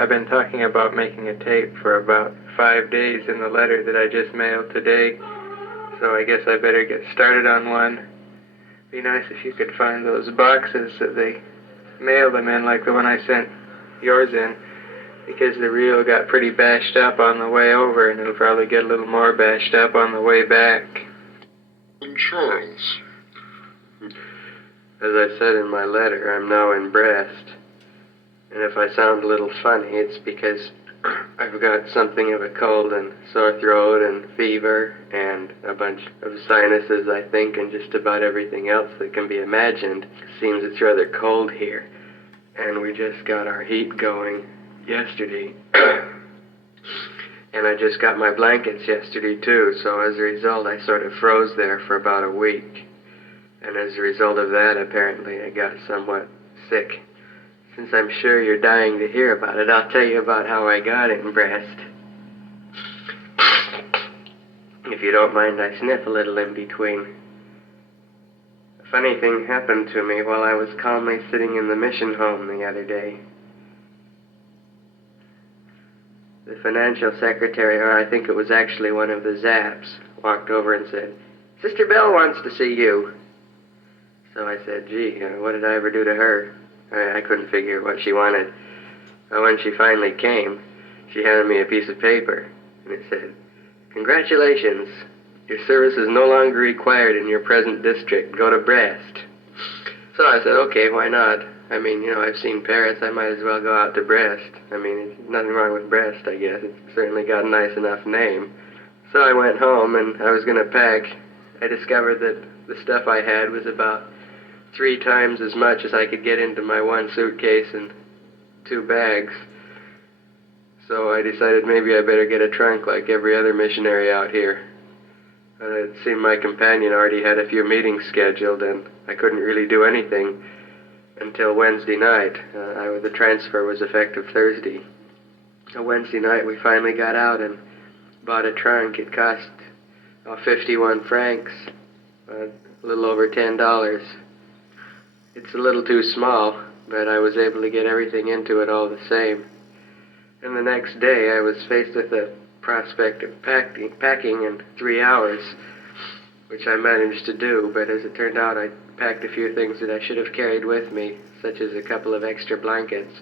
I've been talking about making a tape for about 5 days in the letter that I just mailed today, so I guess I better get started on one. Be nice if you could find those boxes that they mail them in, like the one I sent yours in, because the reel got pretty bashed up on the way over, and it'll probably get a little more bashed up on the way back. And Charles. As I said in my letter, I'm now in Brest. And if I sound a little funny, it's because I've got something of a cold and sore throat and fever and a bunch of sinuses, I think, and just about everything else that can be imagined. Seems it's rather cold here. And we just got our heat going yesterday. And I just got my blankets yesterday, too, so as a result, I sort of froze there for about a week. And as a result of that, apparently, I got somewhat sick. Since I'm sure you're dying to hear about it, I'll tell you about how I got in Brest. If you don't mind, I sniff a little in between. A funny thing happened to me while I was calmly sitting in the mission home the other day. The financial secretary, or I think it was actually one of the Zaps, walked over and said, "Sister Belle wants to see you." So I said, gee, what did I ever do to her? I couldn't figure what she wanted. But when she finally came, she handed me a piece of paper, and it said, "Congratulations, your service is no longer required in your present district. Go to Brest." So I said, okay, why not? I mean, I've seen Paris. I might as well go out to Brest. I mean, there's nothing wrong with Brest, I guess. It's certainly got a nice enough name. So I went home, and I was going to pack. I discovered that the stuff I had was about 3 times as much as I could get into my one suitcase and 2 bags. So I decided maybe I better get a trunk like every other missionary out here. It seemed my companion already had a few meetings scheduled, and I couldn't really do anything until Wednesday night. The transfer was effective Thursday. Wednesday night we finally got out and bought a trunk. It cost 51 francs, a little over $10. It's a little too small, but I was able to get everything into it all the same. And the next day I was faced with the prospect of packing in 3 hours, which I managed to do, but as it turned out I packed a few things that I should have carried with me, such as a couple of extra blankets,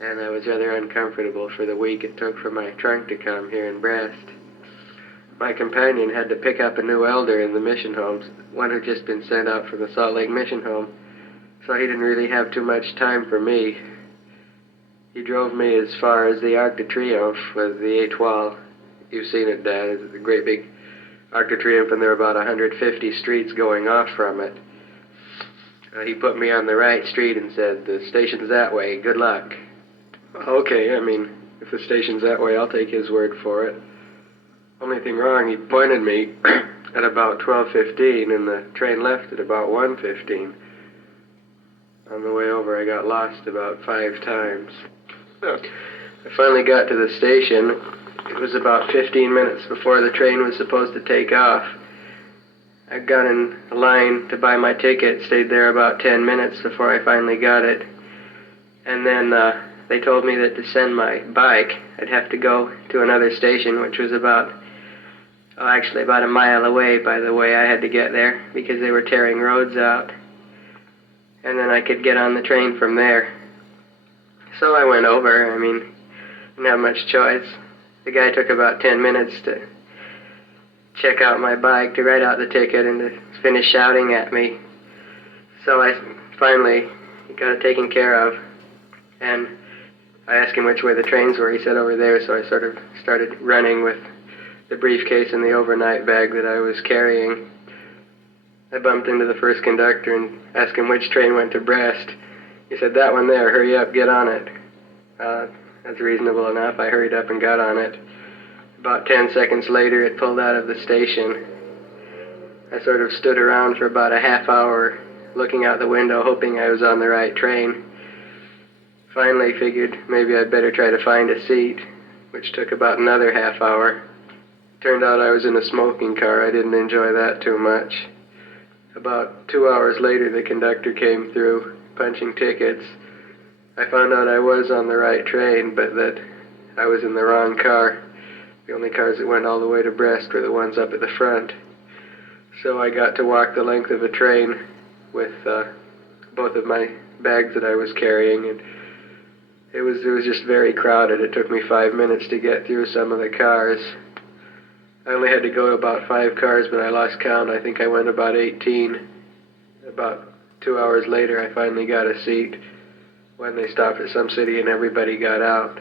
and I was rather uncomfortable for the week it took for my trunk to come here in Brest. My companion had to pick up a new elder in the mission homes, one who'd just been sent out from the Salt Lake Mission Home, so he didn't really have too much time for me. He drove me as far as the Arc de Triomphe with the Étoile. You've seen it, Dad. It's a great big Arc de Triomphe, and there are about 150 streets going off from it. He put me on the right street and said, "The station's that way. Good luck." Okay, I mean, if the station's that way, I'll take his word for it. Only thing wrong, he pointed me at about 12:15, and the train left at about 1:15. On the way over, I got lost about 5 times. I finally got to the station. It was about 15 minutes before the train was supposed to take off. I got in a line to buy my ticket, stayed there about 10 minutes before I finally got it. And then they told me that to send my bike, I'd have to go to another station, which was about a mile away by the way I had to get there, because they were tearing roads out. And then I could get on the train from there. So I went over. I mean, didn't have much choice. The guy took about 10 minutes to check out my bike, to write out the ticket, and to finish shouting at me. So I finally got it taken care of. And I asked him which way the trains were. He said over there, so I sort of started running with the briefcase and the overnight bag that I was carrying. I bumped into the first conductor and asked him which train went to Brest. He said, "That one there, hurry up, get on it." That's reasonable enough. I hurried up and got on it. About 10 seconds later, it pulled out of the station. I sort of stood around for about a half hour, looking out the window, hoping I was on the right train. Finally figured maybe I'd better try to find a seat, which took about another half hour. Turned out I was in a smoking car. I didn't enjoy that too much. About 2 hours later, the conductor came through, punching tickets. I found out I was on the right train, but that I was in the wrong car. The only cars that went all the way to Brest were the ones up at the front. So I got to walk the length of a train with both of my bags that I was carrying, and it was just very crowded. It took me 5 minutes to get through some of the cars. I only had to go about 5 cars, but I lost count. I think I went about 18. About 2 hours later, I finally got a seat when they stopped at some city and everybody got out.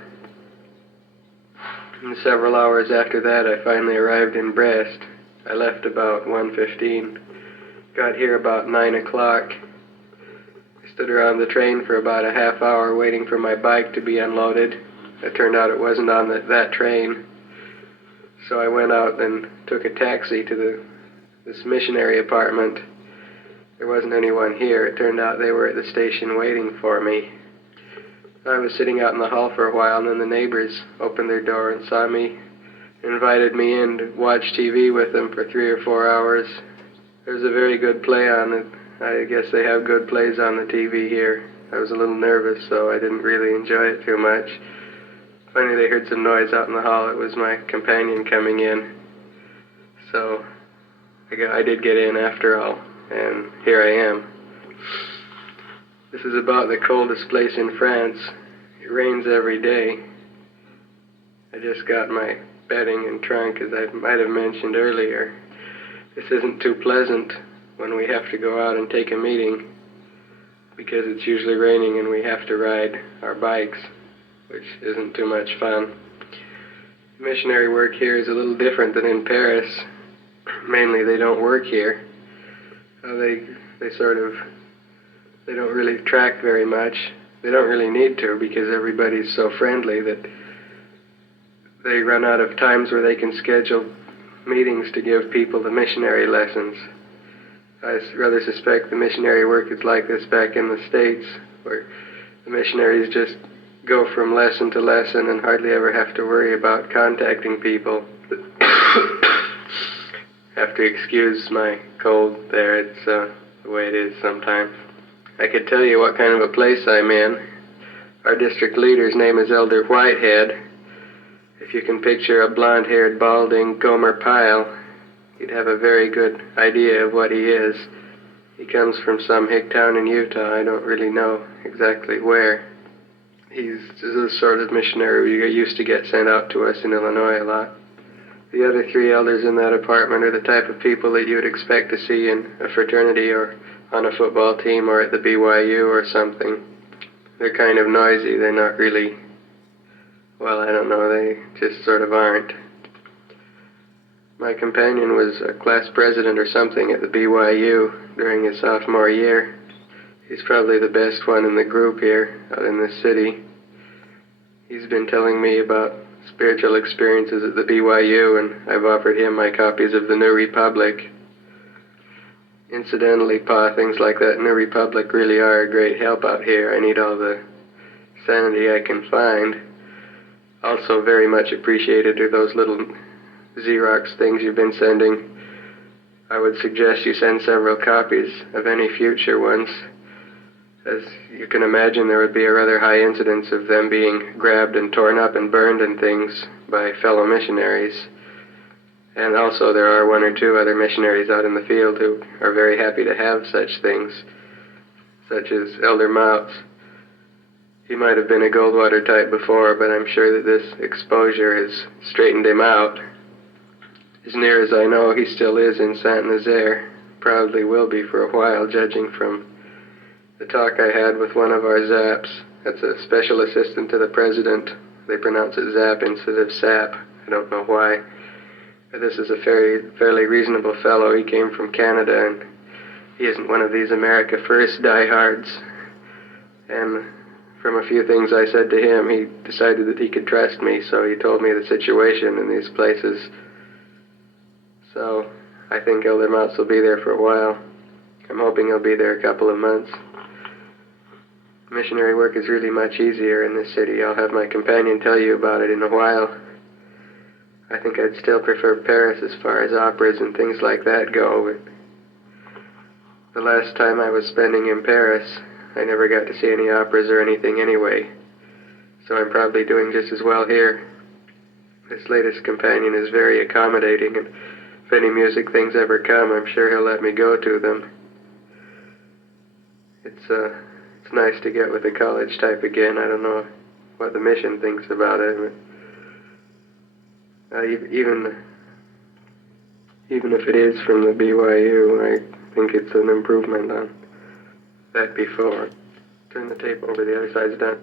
And several hours after that, I finally arrived in Brest. I left about 1:15. Got here about 9 o'clock. I stood around the train for about a half hour waiting for my bike to be unloaded. It turned out it wasn't on that train. So I went out and took a taxi to this missionary apartment. There wasn't anyone here. It turned out they were at the station waiting for me. I was sitting out in the hall for a while, and then the neighbors opened their door and saw me, invited me in to watch TV with them for 3 or 4 hours. There was a very good play on it. I guess they have good plays on the TV here. I was a little nervous, so I didn't really enjoy it too much. Finally, they heard some noise out in the hall. It was my companion coming in. So I did get in after all, and here I am. This is about the coldest place in France. It rains every day. I just got my bedding and trunk, as I might have mentioned earlier. This isn't too pleasant when we have to go out and take a meeting, because it's usually raining and we have to ride our bikes, which isn't too much fun. Missionary work here is a little different than in Paris. Mainly they don't work here. They don't really track very much. They don't really need to, because everybody's so friendly that they run out of times where they can schedule meetings to give people the missionary lessons. I rather suspect the missionary work is like this back in the States, where the missionaries just go from lesson to lesson and hardly ever have to worry about contacting people. Have to excuse my cold there. It's the way it is sometimes. I could tell you what kind of a place I'm in. Our district leader's name is Elder Whitehead. If you can picture a blonde-haired, balding Gomer Pyle, you'd have a very good idea of what he is. He comes from some hick town in Utah. I don't really know exactly where. He's the sort of missionary we used to get sent out to us in Illinois a lot. The other 3 elders in that apartment are the type of people that you would expect to see in a fraternity or on a football team or at the BYU or something. They're kind of noisy. They're not really, well, I don't know, they just sort of aren't. My companion was a class president or something at the BYU during his sophomore year. He's probably the best one in the group here, out in this city. He's been telling me about spiritual experiences at the BYU, and I've offered him my copies of the New Republic. Incidentally, Pa, things like that New Republic really are a great help out here. I need all the sanity I can find. Also very much appreciated are those little Xerox things you've been sending. I would suggest you send several copies of any future ones. As you can imagine, there would be a rather high incidence of them being grabbed and torn up and burned and things by fellow missionaries. And also there are 1 or 2 other missionaries out in the field who are very happy to have such things, such as Elder Moutz. He might have been a Goldwater type before, but I'm sure that this exposure has straightened him out. As near as I know, he still is in Saint-Nazaire. Probably will be for a while, judging from the talk I had with one of our Zaps. That's a special assistant to the president. They pronounce it Zap instead of Sap. I don't know why. But this is a fairly reasonable fellow. He came from Canada, and he isn't one of these America First diehards. And from a few things I said to him, he decided that he could trust me, so he told me the situation in these places. So I think Elder Moutz will be there for a while. I'm hoping he'll be there a couple of months. Missionary work is really much easier in this city. I'll have my companion tell you about it in a while. I think I'd still prefer Paris as far as operas and things like that go, but the last time I was spending in Paris, I never got to see any operas or anything anyway, so I'm probably doing just as well here. This latest companion is very accommodating, and if any music things ever come, I'm sure he'll let me go to them. It's nice to get with a college type again. I don't know what the mission thinks about it, but even if it is from the BYU, I think it's an improvement on that before. Turn the tape over, the other side's done.